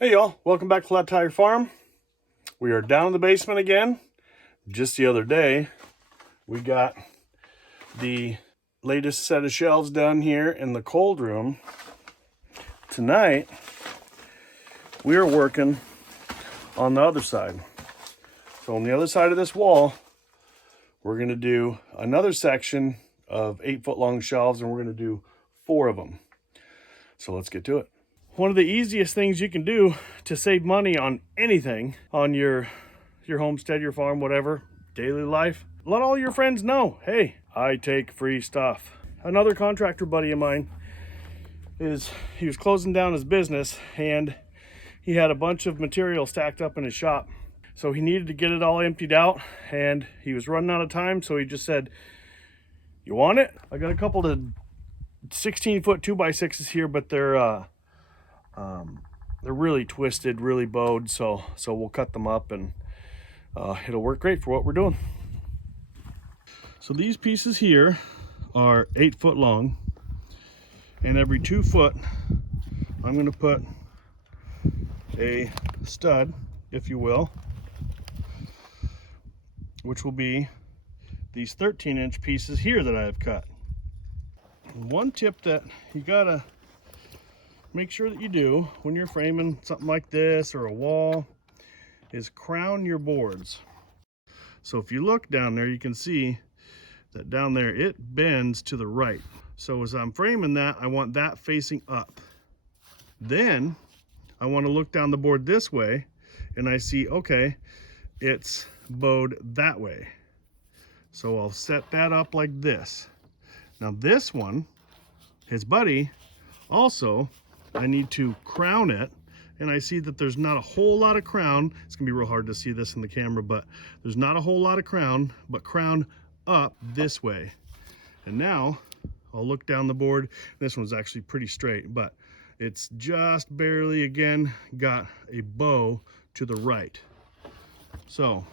Hey y'all, welcome back to Flat Tire Farm. We are down in the basement again. Just the other day, we got the latest set of shelves done here in the cold room. Tonight, we are working on the other side. So on the other side of this wall, we're gonna do another section of 8-foot long shelves, and we're gonna do 4 of them. So let's get to it. One of the easiest things you can do to save money on anything, on your homestead, your farm, whatever, daily life, let all your friends know, hey, I take free stuff. Another contractor buddy of mine, he was closing down his business and he had a bunch of material stacked up in his shop. So he needed to get it all emptied out and he was running out of time. So he just said, you want it? I got a couple of 16-foot 2x6s here, but they're really twisted, really bowed, so we'll cut them up and it'll work great for what we're doing. So these pieces here are 8 foot long, and every 2 foot I'm going to put a stud, if you will, which will be these 13-inch pieces here that I have cut. And one tip that you gotta make sure that you do when you're framing something like this or a wall is crown your boards. So if you look down there, you can see that down there it bends to the right. So as I'm framing that, I want that facing up. Then I want to look down the board this way and I see, okay, it's bowed that way. So I'll set that up like this. Now this one, his buddy, also I need to crown it, and I see that there's not a whole lot of crown. It's gonna be real hard to see this in the camera, but there's not a whole lot of crown, but crown up this way. And now I'll look down the board. This one's actually pretty straight, but it's just barely, again, got a bow to the right. So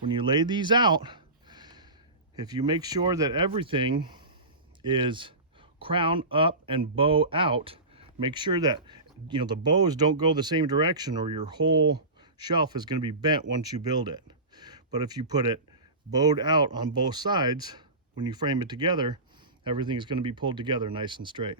when you lay these out, if you make sure that everything is crown up and bow out, make sure that the bows don't go the same direction or your whole shelf is going to be bent once you build it. But if you put it bowed out on both sides, when you frame it together, everything is going to be pulled together nice and straight.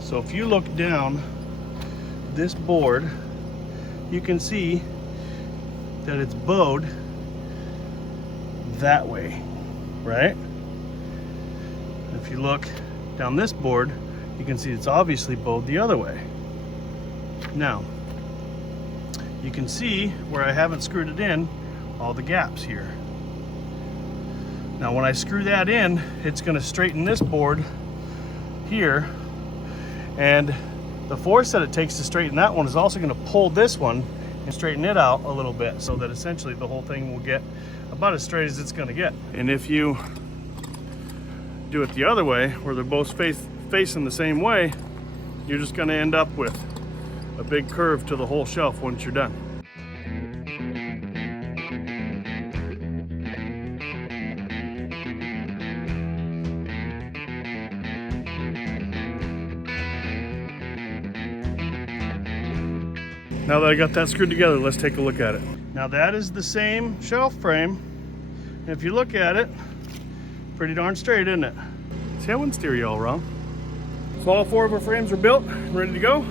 So if you look down this board, you can see that it's bowed that way, right? If you look down this board, you can see it's obviously bowed the other way. Now, you can see where I haven't screwed it in, all the gaps here. Now when I screw that in, it's going to straighten this board here, and the force that it takes to straighten that one is also going to pull this one and straighten it out a little bit, so that essentially the whole thing will get about as straight as it's going to get. And if you do it the other way, where they're both facing the same way, you're just going to end up with a big curve to the whole shelf once you're done. Now that I got that screwed together, let's take a look at it. Now that is the same shelf frame. And if you look at it, pretty darn straight, isn't it? See, I wouldn't steer you all wrong. So all 4 of our frames are built, ready to go.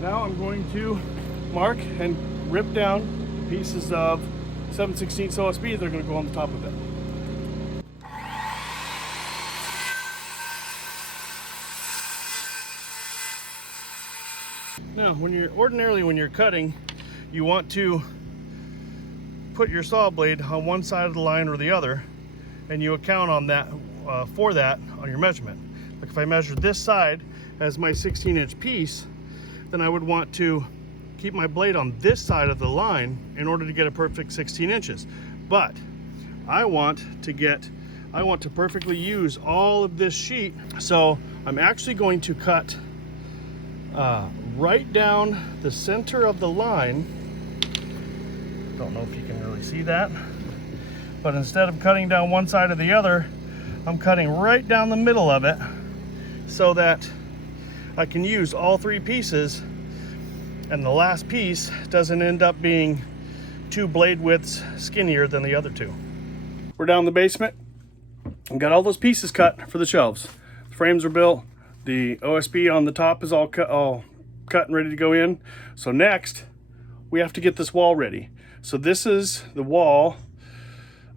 Now I'm going to mark and rip down the pieces of 7/16 OSB that are going to go on the top of it. Now, when you're cutting, you want to put your saw blade on one side of the line or the other, and you account on that for that on your measurement. Like if I measure this side as my 16-inch piece, then I would want to keep my blade on this side of the line in order to get a perfect 16 inches. But I want to perfectly use all of this sheet. So I'm actually going to cut right down the center of the line. Don't know if you can really see that, but instead of cutting down one side or the other, I'm cutting right down the middle of it so that I can use all 3 pieces, and the last piece doesn't end up being 2 blade widths skinnier than the other 2. We're down in the basement and got all those pieces cut for the shelves. The frames are built. The OSB on the top is all cut and ready to go in. So next, we have to get this wall ready. So this is the wall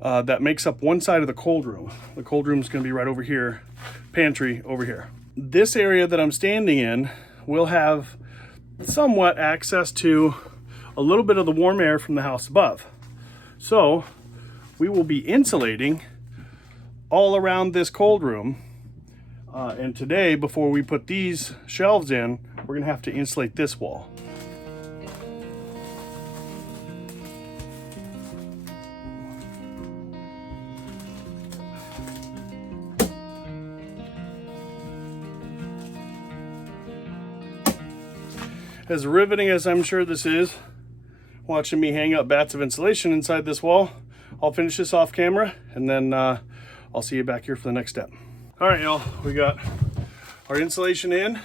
that makes up one side of the cold room. The cold room is going to be right over here, pantry over here. This area that I'm standing in will have somewhat access to a little bit of the warm air from the house above. So we will be insulating all around this cold room. And today, before we put these shelves in, we're gonna have to insulate this wall. As riveting as I'm sure this is, watching me hang up bats of insulation inside this wall, I'll finish this off camera, and then I'll see you back here for the next step. All right, y'all, we got our insulation in,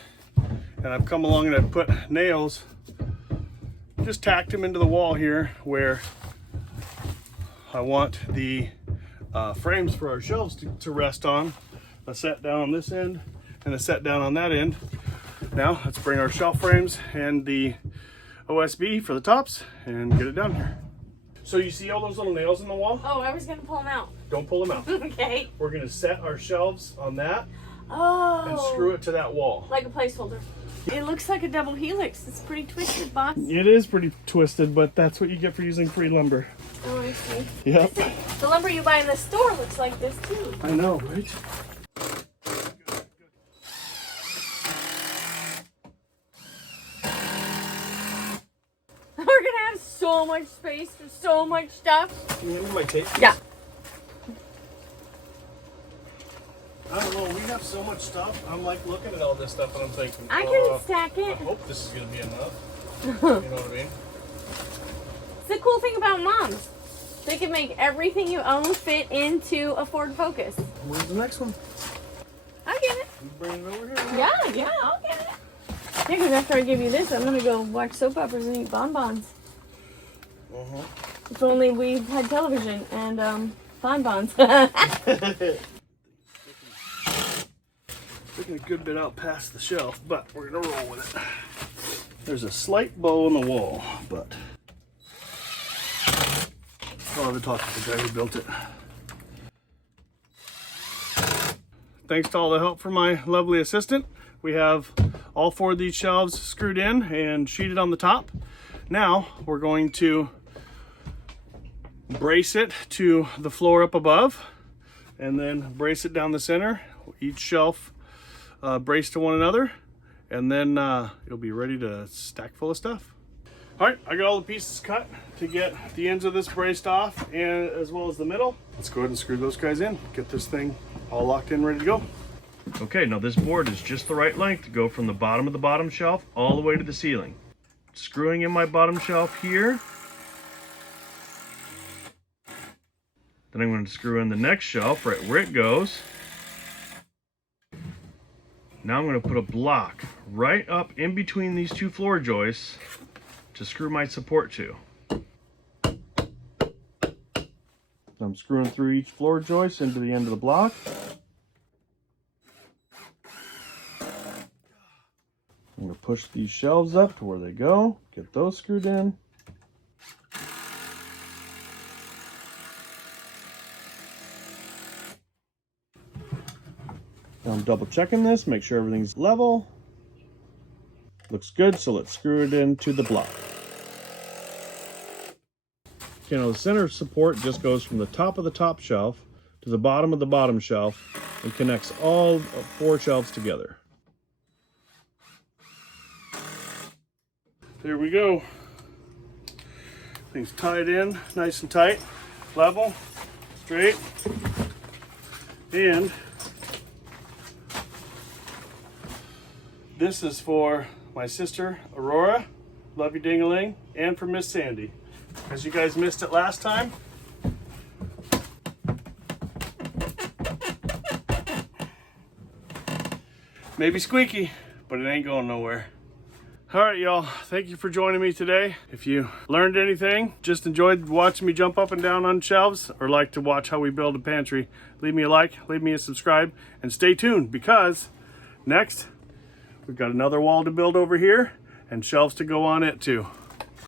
and I've come along and I've put nails, just tacked them into the wall here where I want the frames for our shelves to rest on. A set down on this end and a set down on that end. Now let's bring our shelf frames and the OSB for the tops and get it down here. So you see all those little nails in the wall? Oh, I was gonna pull them out. Don't pull them out. Okay. We're gonna set our shelves on that and Oh. screw it to that wall. Like a placeholder. It looks like a double helix. It's pretty twisted, boss. It is pretty twisted, but that's what you get for using free lumber. Oh, I see. Yep. The lumber you buy in the store looks like this too. I know, right? We're gonna have so much space for so much stuff. Can you handle my tape? Yeah. I don't know, we have so much stuff. I'm like looking at all this stuff and I'm thinking, I can stack I it. hope this is gonna be enough. You know what I mean? It's the cool thing about moms. They can make everything you own fit into a Ford Focus. Where's the next one? I'll get it. You bring it over here. Yeah, I'll get it. Yeah, because after I give you this, I'm gonna go watch soap operas and eat bonbons. If only we had television and bonbons. Taking a good bit out past the shelf, but we're gonna roll with it. There's a slight bow in the wall, but I'll have to talk to the guy who built it. Thanks to all the help from my lovely assistant, we have all 4 of these shelves screwed in and sheeted on the top. Now we're going to brace it to the floor up above and then brace it down the center. Each shelf braced to one another, and then it'll be ready to stack full of stuff. All right, I got all the pieces cut to get the ends of this braced off, and as well as the middle. Let's go ahead and screw those guys in, get this thing all locked in, ready to go. Okay, now this board is just the right length to go from the bottom of the bottom shelf all the way to the ceiling. Screwing in my bottom shelf here. Then I'm going to screw in the next shelf right where it goes. Now I'm going to put a block right up in between these 2 floor joists to screw my support to. I'm screwing through each floor joist into the end of the block. I'm going to push these shelves up to where they go, get those screwed in. Now I'm double checking this, make sure everything's level. Looks good, so let's screw it into the block. Okay, now the center support just goes from the top of the top shelf to the bottom of the bottom shelf and connects all 4 shelves together. There we go. Things tied in, nice and tight, level, straight, and This is for my sister, Aurora. Love you, ding-a-ling. And for Miss Sandy. As you guys missed it last time. Maybe squeaky, but it ain't going nowhere. All right, y'all, thank you for joining me today. If you learned anything, just enjoyed watching me jump up and down on shelves, or like to watch how we build a pantry, leave me a like, leave me a subscribe, and stay tuned, because next, we've got another wall to build over here and shelves to go on it too.